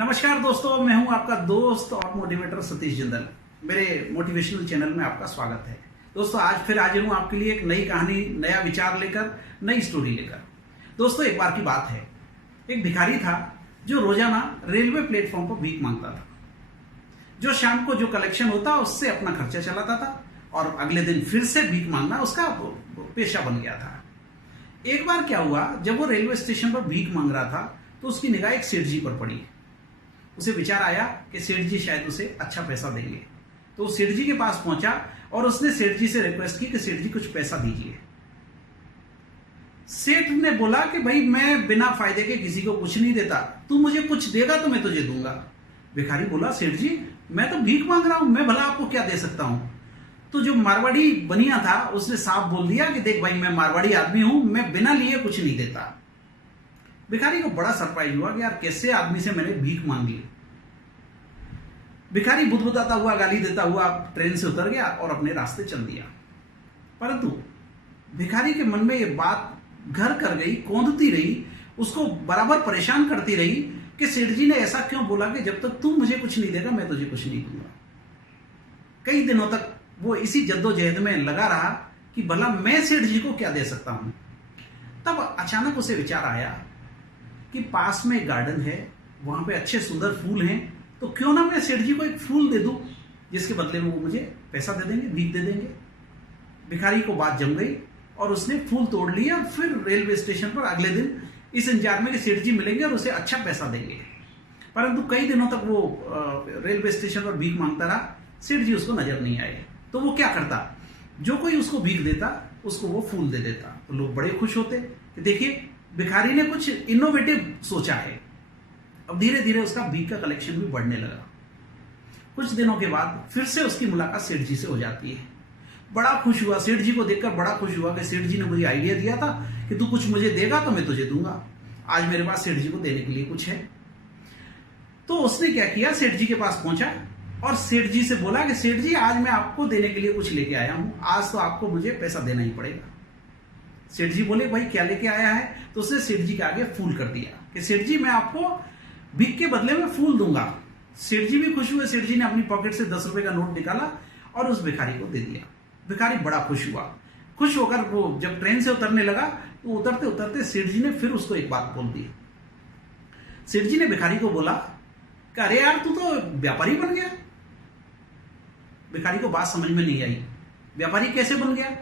नमस्कार दोस्तों, मैं हूं आपका दोस्त और मोटिवेटर सतीश जिंदल। मेरे मोटिवेशनल चैनल में आपका स्वागत है। दोस्तों, आज फिर हाजिर हूं आपके लिए एक नई कहानी, नया विचार लेकर, नई स्टोरी लेकर। दोस्तों, एक बार की बात है, एक भिखारी था जो रोजाना रेलवे प्लेटफॉर्म पर भीख मांगता था। जो शाम को जो कलेक्शन होता उससे अपना खर्चा चलाता था और अगले दिन फिर से भीख मांगना उसका पेशा बन गया था। एक बार क्या हुआ, जब वो रेलवे स्टेशन पर भीख मांग रहा था तो उसकी निगाह एक सेठ जी पर पड़ी। उसे विचार आया कि सेठ जी शायद उसे अच्छा पैसा देंगे, तो वो सेठ जी के पास पहुंचा और उसने सेठ जी से रिक्वेस्ट की कि सेठ जी कुछ पैसा दीजिए। सेठ ने बोला कि भाई, मैं बिना फायदे के किसी को कुछ नहीं देता, तू मुझे कुछ देगा तो मैं तुझे दूंगा। भिखारी बोला, सेठ जी मैं तो भीख मांग रहा हूं, मैं भला आपको क्या दे सकता हूं। तो जो मारवाड़ी बनिया था उसने साफ बोल दिया कि देख भाई, मैं मारवाड़ी आदमी हूं, मैं बिना लिए कुछ नहीं देता। भिखारी को बड़ा सरप्राइज हुआ कि यार, कैसे आदमी से मैंने भीख मांग ली। भिखारी बुदबुदाता हुआ, गाली देता हुआ ट्रेन से उतर गया और अपने रास्ते चल दिया। परंतु भिखारी के मन में ये बात घर कर गई, कौंधती रही, उसको बराबर परेशान करती रही कि सेठ जी ने ऐसा क्यों बोला कि जब तक तू मुझे कुछ नहीं देगा मैं तुझे कुछ नहीं दूंगा। कई दिनों तक वो इसी जद्दोजहद में लगा रहा कि भला मैं सेठ जी को क्या दे सकता हूं। तब अचानक उसे विचार आया कि पास में एक गार्डन है, वहां पे अच्छे सुंदर फूल हैं, तो क्यों ना मैं सेठ जी को एक फूल दे दूं, जिसके बदले में वो मुझे पैसा दे देंगे, भीख दे देंगे। भिखारी को बात जम गई और उसने फूल तोड़ लिया। फिर रेलवे स्टेशन पर अगले दिन इस इंतजार में कि सेठ जी मिलेंगे और उसे अच्छा पैसा देंगे। परंतु कई दिनों तक वो रेलवे स्टेशन पर भीख मांगता रहा, सेठ जी उसको नजर नहीं आए। तो वो क्या करता, जो कोई उसको भीख देता उसको वो फूल दे देता। तो लोग बड़े खुश होते कि देखिए, भिखारी ने कुछ इनोवेटिव सोचा है। अब धीरे धीरे उसका भीख का कलेक्शन भी बढ़ने लगा। कुछ दिनों के बाद फिर से उसकी मुलाकात सेठ जी से हो जाती है। बड़ा खुश हुआ, सेठ जी को देखकर बड़ा खुश हुआ कि सेठ जी ने मुझे आइडिया दिया था कि तू कुछ मुझे देगा तो मैं तुझे दूंगा। आज मेरे पास सेठ जी को देने के लिए कुछ है। तो उसने क्या किया, सेठ जी के पास पहुंचा और सेठ जी से बोला कि सेठ जी, आज मैं आपको देने के लिए कुछ लेके आया हूं, आज तो आपको मुझे पैसा देना ही पड़ेगा। सेठ जी बोले, भाई क्या लेके आया है। तो उसने सेठ जी के आगे फूल कर दिया कि सेठ जी, मैं आपको भीख के बदले में फूल दूंगा। सेठ जी भी खुश हुए। सेठ जी ने अपनी पॉकेट से 10 रुपए का नोट निकाला और उस भिखारी को दे दिया। भिखारी बड़ा खुश हुआ। खुश होकर वो जब ट्रेन से उतरने लगा तो उतरते उतरते सेठ जी ने फिर उसको एक बात बोल दी। सेठ जी ने भिखारी को बोला कि अरे यार, तू तो व्यापारी बन गया। भिखारी को बात समझ में नहीं आई, व्यापारी कैसे बन गया।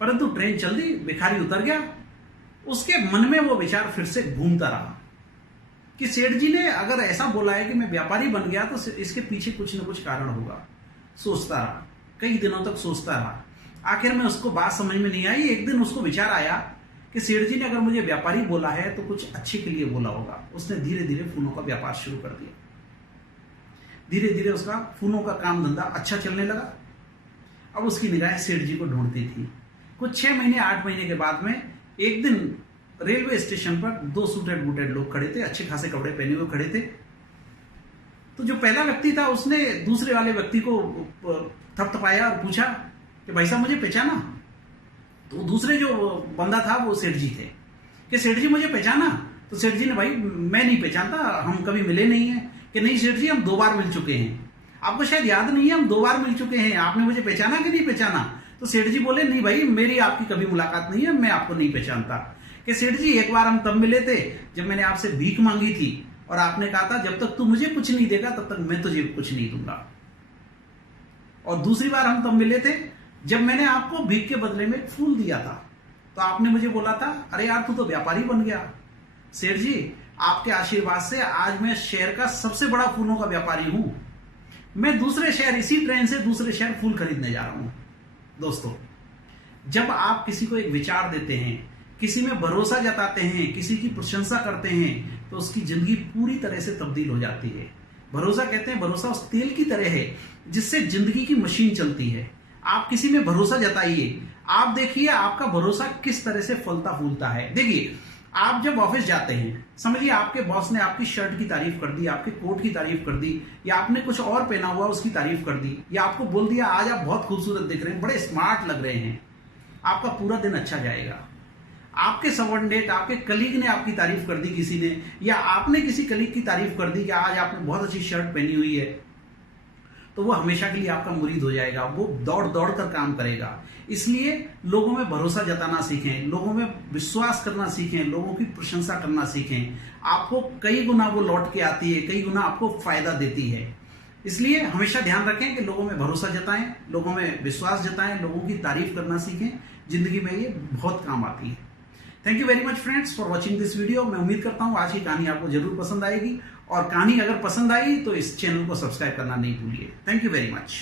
परंतु ट्रेन चल दी, भिखारी उतर गया। उसके मन में वो विचार फिर से घूमता रहा कि सेठ जी ने अगर ऐसा बोला है कि मैं व्यापारी बन गया तो इसके पीछे कुछ न कुछ कारण होगा। सोचता रहा, कई दिनों तक सोचता रहा। आखिर में उसको बात समझ में नहीं आई। एक दिन उसको विचार आया कि सेठ जी ने अगर मुझे व्यापारी बोला है तो कुछ अच्छे के लिए बोला होगा। उसने धीरे धीरे फूलों का व्यापार शुरू कर दिया। धीरे धीरे उसका फूलों का काम धंधा अच्छा चलने लगा। अब उसकी निगाहें सेठ जी को ढूंढती थी। कुछ 6 महीने 8 महीने के बाद में एक दिन रेलवे स्टेशन पर 2 सूटेड बूटेड लोग खड़े थे, अच्छे खासे कपड़े पहने हुए खड़े थे। तो जो पहला व्यक्ति था उसने दूसरे वाले व्यक्ति को थपथपाया और पूछा कि भाई साहब, मुझे पहचाना। तो दूसरे जो बंदा था वो सेठ जी थे कि सेठ जी मुझे पहचाना। तो सेठ जी ने, भाई मैं नहीं पहचानता, हम कभी मिले नहीं है। कि नहीं सेठ जी, हम 2 बार मिल चुके हैं, आपको शायद याद नहीं है, हम 2 बार मिल चुके हैं, आपने मुझे पहचाना कि नहीं पहचाना। तो सेठ जी बोले, नहीं भाई, मेरी आपकी कभी मुलाकात नहीं है, मैं आपको नहीं पहचानता। कि सेठ जी, एक बार हम तब मिले थे जब मैंने आपसे भीख मांगी थी और आपने कहा था जब तक तू मुझे कुछ नहीं देगा तब तक मैं तुझे कुछ नहीं दूंगा। और दूसरी बार हम तब मिले थे जब मैंने आपको भीख के बदले में एक फूल दिया था, तो आपने मुझे बोला था, अरे यार, तू तो व्यापारी बन गया। सेठ जी, आपके आशीर्वाद से आज मैं शहर का सबसे बड़ा फूलों का व्यापारी हूं। मैं दूसरे शहर, इसी ट्रेन से दूसरे शहर फूल खरीदने जा रहा हूं। दोस्तों, जब आप किसी को एक विचार देते हैं, किसी में भरोसा जताते हैं, किसी की प्रशंसा करते हैं, तो उसकी जिंदगी पूरी तरह से तब्दील हो जाती है। भरोसा कहते हैं, भरोसा उस तेल की तरह है जिससे जिंदगी की मशीन चलती है। आप किसी में भरोसा जताइए, आप देखिए आपका भरोसा किस तरह से फलता फूलता है। देखिए, आप जब ऑफिस जाते हैं, समझिए आपके बॉस ने आपकी शर्ट की तारीफ कर दी, आपके कोट की तारीफ कर दी, या आपने कुछ और पहना हुआ उसकी तारीफ कर दी, या आपको बोल दिया आज आप बहुत खूबसूरत दिख रहे हैं, बड़े स्मार्ट लग रहे हैं। आपका पूरा दिन अच्छा जाएगा। आपके सबऑर्डिनेट, आपके कलीग ने आपकी तारीफ कर दी किसी ने, या आपने किसी कलीग की तारीफ कर दी कि आज आपने बहुत अच्छी शर्ट पहनी हुई है, तो वो हमेशा के लिए आपका मुरीद हो जाएगा, वो दौड़ दौड़ कर काम करेगा। इसलिए लोगों में भरोसा जताना सीखें, लोगों में विश्वास करना सीखें, लोगों की प्रशंसा करना सीखें। आपको कई गुना वो लौट के आती है, कई गुना आपको फायदा देती है। इसलिए हमेशा ध्यान रखें कि लोगों में भरोसा जताएं, लोगों में विश्वास जताएं, लोगों की तारीफ करना सीखें। जिंदगी में ये बहुत काम आती है। Thank you very much friends for watching this video. मैं उम्मीद करता हूं आज की कहानी आपको जरूर पसंद आएगी, और कहानी अगर पसंद आई तो इस चैनल को सब्सक्राइब करना नहीं भूलिए। Thank you very much.